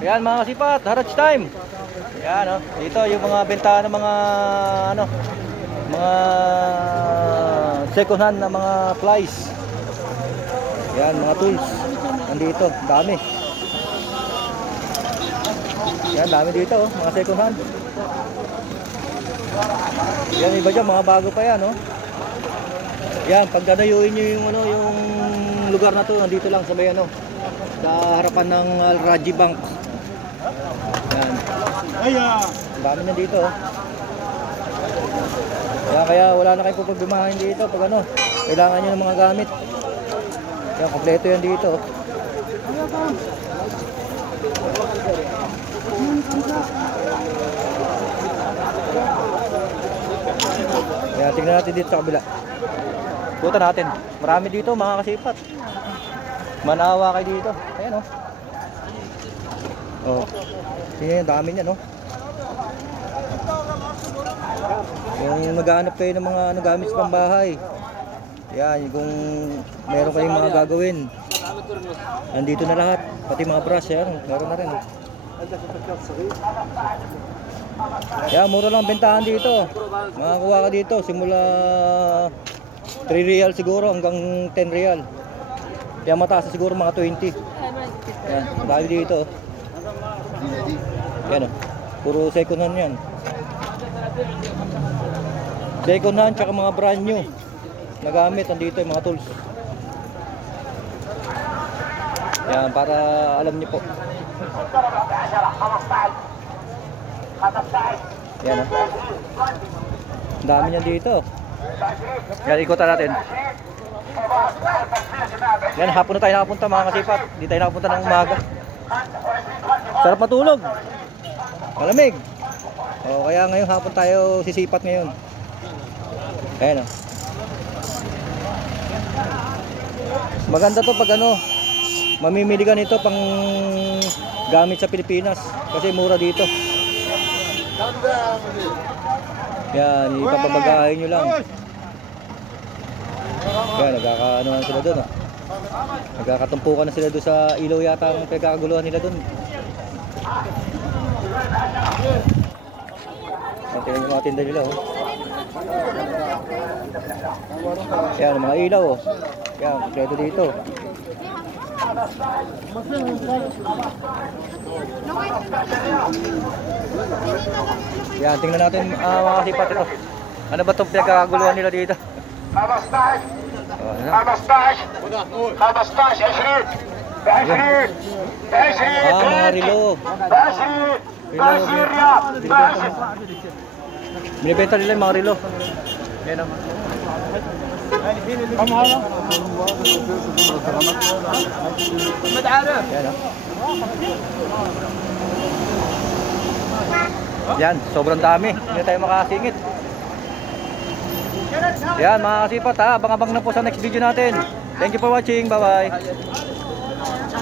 Ayan mga kasipat, harvest time. Ayan oh. Dito yung mga bentahan ng mga ano, mga second hand na mga flies. Ayan mga tools. Nandito, dami. Ayan, dami dito oh, mga second hand. Ayan, iba dyan, mga bago pa yan oh. Ayan, pag dadayuin nyo yung ano, yung lugar na to, nandito lang sa may ano, sa harapan ng Al-Raji Bank. Yan. Ang dami na dito. Kaya wala na kayong pagbimahin dito pag ano, kailangan nyo ng mga gamit. Kaya kompleto yan dito. Kaya tingnan natin dito sa kabila. Puta natin. Marami dito mga kasipat. Manawa kayo dito. Ayan oh. Oh. Tingnan, dami niyan oh. Yung naghahanap kayo ng mga ano, gamit sa pambahay. Yan, kung meron kayong mga gagawin. Nandito na lahat. Pati mga brush yan, meron na rin. Yan, mura lang bentahan dito. Makakuha ka dito simula 3 real siguro hanggang 10 real. Kaya mataas siguro mga 20. Yan, dahil dito. Yan oh. Puro second hand yan. Second hand tsaka mga brand new na gamit nandito yung mga tools. Yan, para alam niyo po. Yan oh. Ang dami niyan dito. Yan, ikutan natin. Yan, hapon na tayo nakapunta mga kasipat. Hindi tayo nakapunta ng umaga. Sarap matulog. Malamig. O, kaya ngayong hapon tayo sisipat ngayon. Ayan o. Maganda to pag ano, mamimili ka nito pang gamit sa Pilipinas. Kasi mura dito. Yan, ipapabagahin nyo lang. Yan, nagkakaanoan sila doon. Nagkakatumpukan na sila doon sa ilaw yata ang pagkakaguluhan nila doon. Tingnan yung mga tinda nila oh. Yan, mga ilaw oh. Yan, kompleto dito. Yan, tingnan natin mga kasipat ito. Ano ba itong pinagkakaguluhan nila dito? 15 mga relo. Binibenta nila yung mga relo. Yan o. Yan o. Yan, sobrang dami. Hindi tayo makasingit. Yan mga kasipat ha, abang-abang na po sa next video natin. Thank you for watching, bye bye.